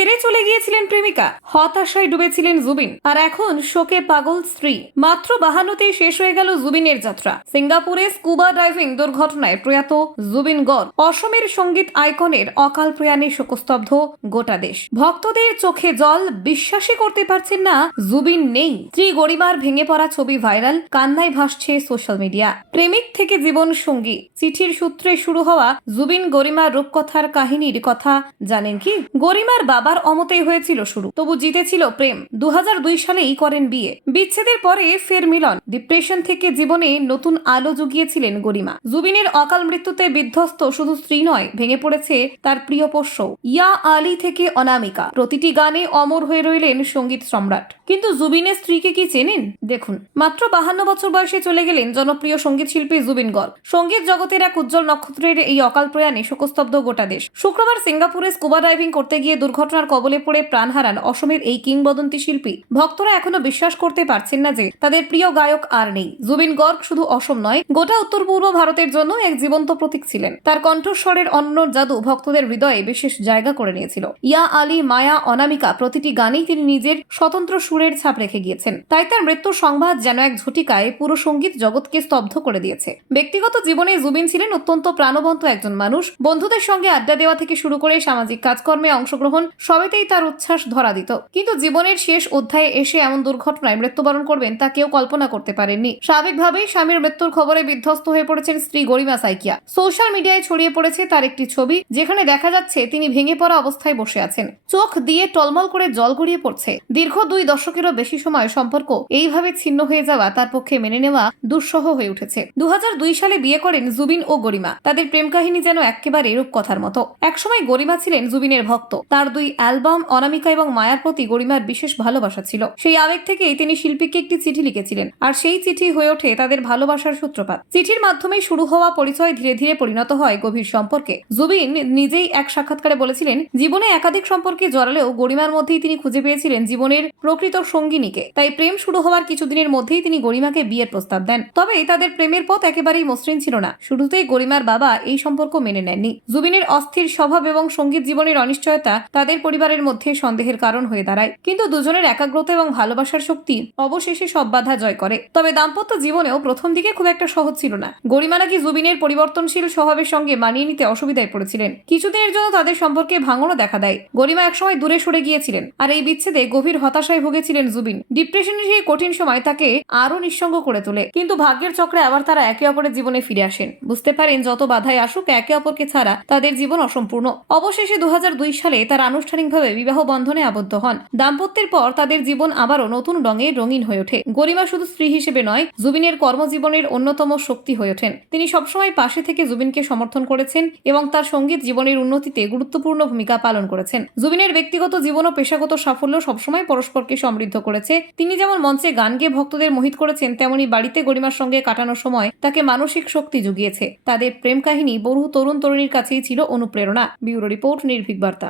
ছেড়ে চলে গিয়েছিলেন প্রেমিকা, হতাশায় ডুবেছিলেন জুবিন, আর এখন শোকে পাগল স্ত্রী। মাত্র 52তেই শেষ হয়ে গেল জুবিনের যাত্রা। সিঙ্গাপুরে স্কুবা ডাইভিং দুর্ঘটনায় প্রয়াত জুবিন গড়। অসমের সঙ্গীত আইকনের অকাল প্রয়াণে শোকস্তব্ধ গোটা দেশ। ভক্তদের চোখে জল, বিশ্বাসই করতে পারছেন না জুবিন নেই। স্ত্রী গরিমার ভেঙে পড়া ছবি ভাইরাল, কান্নায় ভাসছে সোশ্যাল মিডিয়া। প্রেমিক থেকে জীবন সঙ্গী, চিঠির সূত্রে শুরু হওয়া জুবিন গরিমার রূপকথার কাহিনীর কথা জানেন কি? গরিমার বাবার অমতেই হয়েছিল শুরু, তবু জিতেছিল প্রেম। 2002 সালেই করেন বিয়ে। বিচ্ছেদের পরে ফের মিলন। ডিপ্রেশন থেকে জীবনে নতুন আলো জুগিয়েছিলেন গরিমা। জুবিনের অকাল মৃত্যুতে বিধ্বস্ত শুধু স্ত্রী নয়, ভেঙে পড়েছে তার প্রিয় পোষ্য। ইয়া আলী থেকে অনামিকা, প্রতিটি গানে অমর হয়ে রইলেন সঙ্গীত সম্রাট। কিন্তু জুবিনের স্ত্রীকে কি চেনেন? দেখুন, মাত্র 52 বছর বয়সে চলে গেলেন জনপ্রিয় সঙ্গীত শিল্পী জুবিন গড়। সঙ্গীত জগতের এক উজ্জ্বল নক্ষত্রের এই অকাল প্রয়াণে শোকস্তব্ধ গোটা দেশ। শুক্রবার সিঙ্গাপুরে স্কুবা ডাইভিং করতে গিয়ে দুর্ঘটনার কবলে পড়ে প্রাণ হারান অসমের এই কিংবদন্তি শিল্পী। ভক্তরা এখনো বিশ্বাস করতে পারছেন না যে তাদের প্রিয় গায়ক আর নেই। জুবিন গর্গ শুধু অসম নয়, গোটা উত্তর পূর্ব ভারতের জন্য এক জীবন্ত প্রতীক ছিলেন। তার কণ্ঠস্বরের অন্য জাদু ভক্তদের হৃদয়ে বিশেষ জায়গা করে নিয়েছিল। ইয়া আলী, মায়া, অনামিকা, প্রতিটি গানেই তিনি নিজের স্বতন্ত্র সুরের ছাপ রেখে গিয়েছেন। তাই তার মৃত্যুর সংবাদ যেন এক ঝটিকায় পুরো সঙ্গীত জগৎকে স্তব্ধ করে দিয়েছে। ব্যক্তিগত জীবনে জুবিন ছিলেন অত্যন্ত প্রাণবন্ত একজন মানুষ। বন্ধুদের সঙ্গে আড্ডা দেওয়া থেকে শুরু করে সামাজিক কাজকর্মে অংশগ্রহণ, সবেতেই তার উচ্ছ্বাস ধরা দিত। কিন্তু জীবনের শেষ অধ্যায়ে এসে এমন দুর্ঘটনায় মৃত্যুবরণ করবেন তা কেউ কল্পনা করতে পারেননি। স্বাভাবিকভাবেই স্বামীর মৃত্যুর খবরে বিধ্বস্ত হয়ে পড়েছেন স্ত্রী গরিমা সাইকিয়া। সোশ্যাল মিডিয়ায় ছড়িয়ে পড়েছে তার একটি ছবি, যেখানে দেখা যাচ্ছে তিনি ভেঙে পড়া অবস্থায় বসে আছেন। চোখ দিয়ে টলমল করে জল গড়িয়ে পড়ছে। দীর্ঘ 2 দশকেরও বেশি সময় সম্পর্ক এইভাবে ছিন্ন হয়ে যাওয়া তার পক্ষে মেনে নেওয়া দুঃসহ হয়ে উঠেছে। 2002 সালে বিয়ে করেন জুবিন ও গরিমা। তাদের প্রেম কাহিনী যেন একেবারে রূপকথার মতো। একসময় গরিমা ছিলেন জুবিনের ভক্ত। তার 2 অ্যালবাম অনামিকা এবং মায়ার প্রতি গরিমার বিশেষ ভালোবাসা ছিল। সেই আবেগ থেকেই তিনি শিল্পীকে একটি চিঠি লিখেছিলেন, আর সেই চিঠি হয়ে ওঠে তাদের ভালোবাসার সূত্রপাত। চিঠির মাধ্যমে শুরু হওয়া পরিচয় ধীরে ধীরে পরিণত হয় গভীর সম্পর্কে। জুবিন নিজেই এক সাক্ষাৎকারে বলেছিলেন, জীবনে একাধিক সম্পর্কে জড়ালেও গরিমার মধ্যেই তিনি খুঁজে পেয়েছিলেন জীবনের প্রকৃত সঙ্গিনীকে। তাই প্রেম শুরু হওয়ার কিছুদিনের মধ্যেই তিনি গরিমাকে বিয়ের প্রস্তাব দেন। তবে তাদের প্রেমের পথ একেবারেই মসৃণ ছিল না। শুরুতেই গরিমার বাবা এই সম্পর্ক মেনে নেননি। জুবিনের অস্থির স্বভাব এবং সঙ্গীত জীবনের অনিশ্চয়তা তাদের পরিবারের মধ্যে সন্দেহের কারণ হয়ে দাঁড়ায়। কিন্তু দুজনের একাগ্রতা এবং ভালোবাসার শক্তি অবশেষে সব বাধা জয় করে। তবে দাম্পত্য জীবনেও প্রথম দিকে খুব একটা সহজ ছিল না। গরিমা নাকি জুবিনের পরিবর্তনশীল স্বভাবের সঙ্গে মানিয়ে নিতে অসুবিধায় পড়েছিলেন। কিছুদিনের জন্য তাদের সম্পর্কে ভাঙনও দেখা দেয়। গরিমা একসময় দূরে সরে গিয়েছিলেন, আর এই বিচ্ছেদে গভীর হতাশায় ভুগেছিলেন জুবিন। ডিপ্রেশনের সেই কঠিন সময় তাকে আরো নিঃসঙ্গ করে তোলে। কিন্তু ভাগ্যের চক্রে আবার তারা একে অপরের জীবনে ফিরে আসেন। বুঝতে পারেন যত বাধাই আসুক, একে অপরকে ছাড়া তাদের জীবন অসম্পূর্ণ। অবশেষে 2002 সালে তারা আনুষ্ঠানিকভাবে বিবাহ বন্ধনে আবদ্ধ হন। দাম্পত্যের পর তাদের জীবন আবারও নতুন রঙে রঙিন হয়ে ওঠে। গরিমা শুধু স্ত্রী হিসেবে নয়, জুবিনের কর্মজীবনের অন্যতম শক্তি হয়ে ওঠেন। তিনি সবসময় পাশে থেকে জুবিনকে সমর্থন করেছেন এবং তার সঙ্গীত জীবনের উন্নতিতে গুরুত্বপূর্ণ ভূমিকা পালন করেছেন। জুবিনের ব্যক্তিগত জীবন ও পেশাগত সাফল্য সবসময় পরস্পরকে সমৃদ্ধ করেছে। তিনি যেমন মঞ্চে গান গেয়ে ভক্তদের মোহিত করেছেন, তেমনি বাড়িতে গরিমার সঙ্গে কাটানোর সময় তাকে মানসিক শক্তি জুগিয়েছে। তাদের প্রেম কাহিনী বহু তরুণ তরুণীর কাছেই ছিল অনুপ্রেরণা। ব্যুরো রিপোর্ট, নির্ভীক বার্তা।